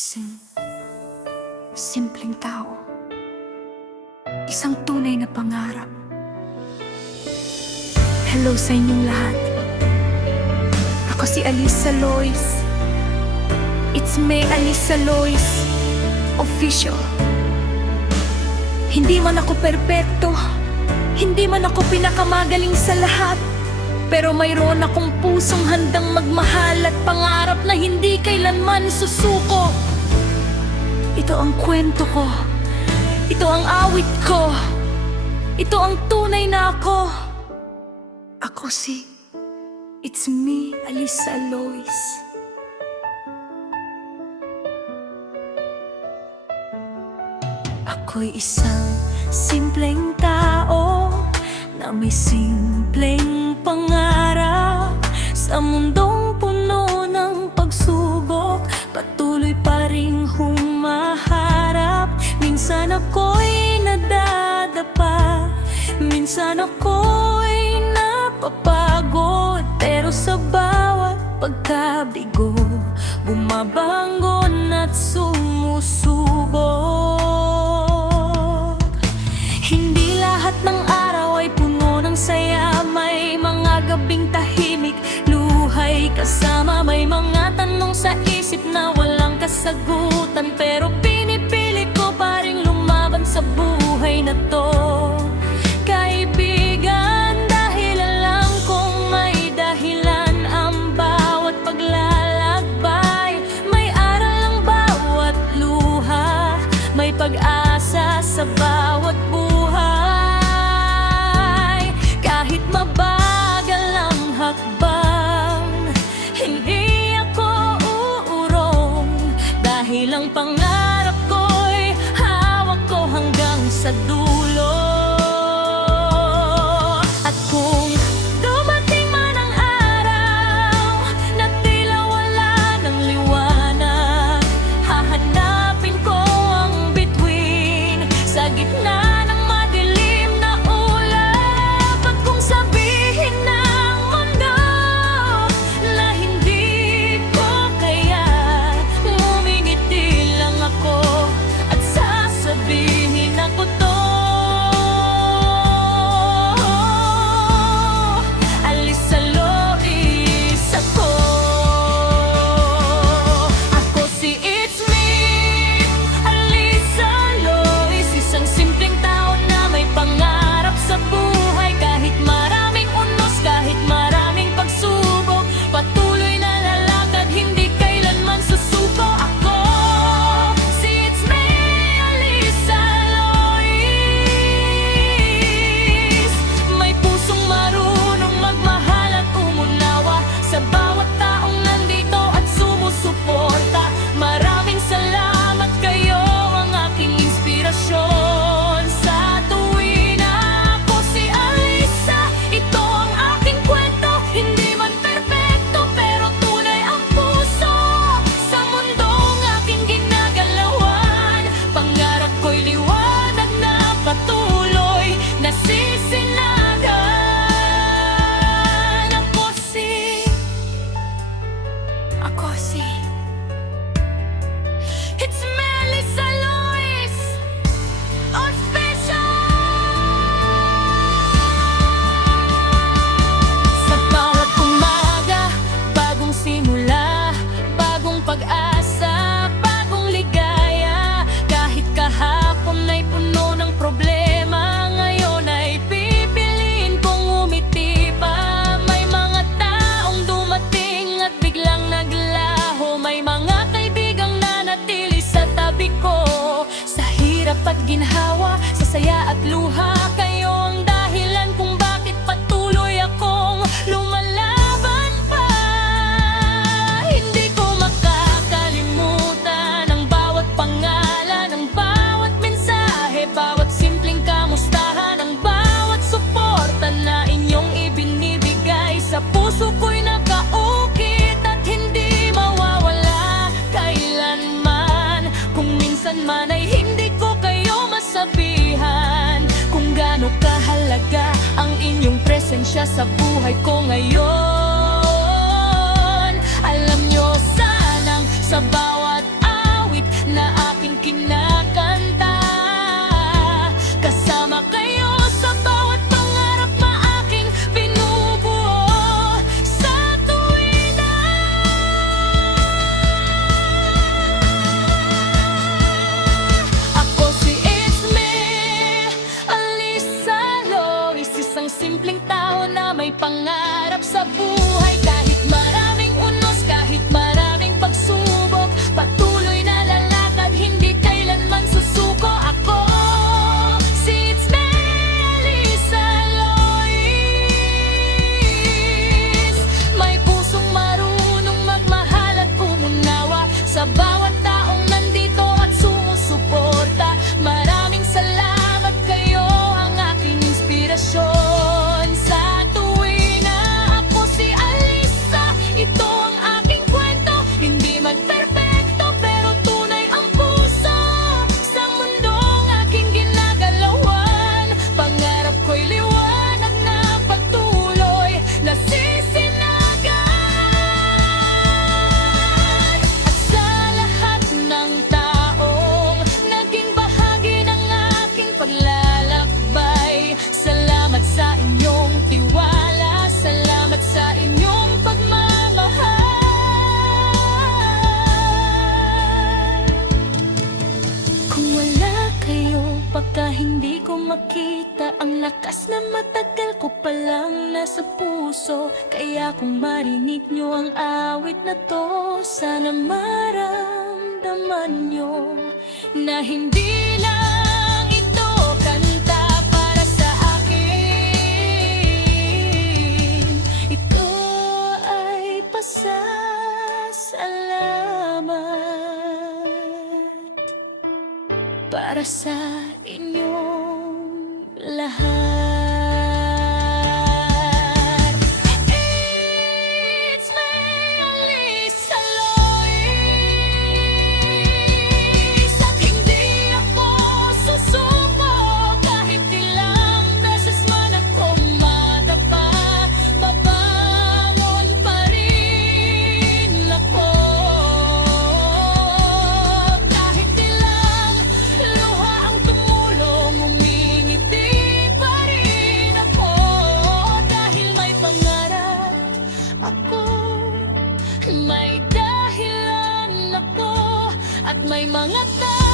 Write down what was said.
isang simpleng tao, isang tunay na pangarap. Hello sa inyong lahat. Ako si Alisa Lois. It's me, Alisa Lois, official. Hindi man ako perpekto, hindi man ako pinakamagaling sa lahat, pero mayroon akong pusong handang magmahal at pangarap na hindi kailanman susuko. Ito ang kwento ko, ito ang awit ko, ito ang tunay na ako. Ako si It's me, Alisa Lois. Ako'y isang simpleng tao na may simpleng pangarap. Sa mundong puno ng pagsubok, patuloy pa ring humaharap. Minsan ako'y nadadapa, minsan ako'y napapagod, pero sa bawat pagkabigo, bumabangon at sumusubok. Hindi lahat ng araw ay puno ng saya, may mga gabing tahimik, luhay kasama. May mga tanong sa isip na walang kasagutan, pero pinipili ko pa ring lumaban sa buhay na to. Kaibigan, dahil alam kong may dahilan ang bawat paglalakbay. May aral ang bawat luha, may pag-asa sa bawat buhay. Kahit mabagal ang hakbang, hindi ako uurong, dahil ang pangarap ko'y hawak ko hanggang sa dulo. At kung dumating man ang araw na tila wala ng liwanag, hahanapin ko ang bituin sa gitna ng madilim na ulap. At kung sabihin ng mundo na hindi ko kaya, ngumingiti lang ako at sasabihin ako to. Alisa Lois ako. Ako si It's me, Alisa Lois, isang simpleng tao na may pangarap sa buhay. Kahit maraming unos, kahit maraming pagsubok, patuloy na lalakad, hindi kailanman susuko. Ako si It's me, Alisa Lois, may pusong marunong magmahal at umunawa sa bawat taong nandito at sumusuporta. Maraming salamat, kayo ang aking inspirasyon sa tuwina. Ako si Alisa, ito ang aking kwento. Hindi man perpekto, pero tunay ang puso sa mundong aking ginagalawan. Pangarap ko'y liwanag na patuloy nasisinagan. Ako si It's me, Alisa Lois, official. Sa bawat umaga, bagong simula, bagong pag-asa, bagong ligaya. Kahit kahapon ay puno ng problema, ngayon ay pipiliin kong umiti pa. May mga taong dumating at biglang naglaho, may mga kaibigang nanatili sa tabi ko. Sa hirap at ginhawa, sa saya at luha, kayo ang dahilan kung bakit patuloy akong lumalaban pa. Hindi ko makakalimutan ang bawat pangalan, ang bawat mensahe, bawat simpleng kamustahan, ang bawat suporta na inyong ibinibigay. Sa puso ko'y nakaukit at hindi mawawala kailanman. Kung minsan man ay hindi ko kayo masabihan kung gaano kahalaga ang inyong presensya sa buhay ko ngayon. Alam nyo sanang sa bawat awit sa bawat taong nandito at sumusuporta. Maraming salamat, kayo ang aking inspirasyon. Sa tuwing na ako si Alisa, ito ang aking kwento. Hindi man perfecto pero tunay ang puso. Sa mundong aking ginagalawan, pangarap ko'y liwanag na pagtuloy na sisinagan. At sa lahat ng taong naging bahagi ng aking paglalakbay, salamat sa inyong tiwala, salamat sa inyong pagmamahal. Kung wala kayo, baka hindi ko makita ang lakas na matagal ko palang nasa puso. Kaya kung marinig nyo ang awit na to, sana maramdaman nyo na hindi lang ito kanta para sa akin. Ito ay pasasalamat para sa inyong lahat. It's me, Alisa Lois, at hindi ako susuko kahit ilang beses man akong madapa. Babangon pa rin ako kahit ilang luha ang tumulong, umingiti pa rin ako dahil may pangarap ako, may dahilan ako, at may mga tao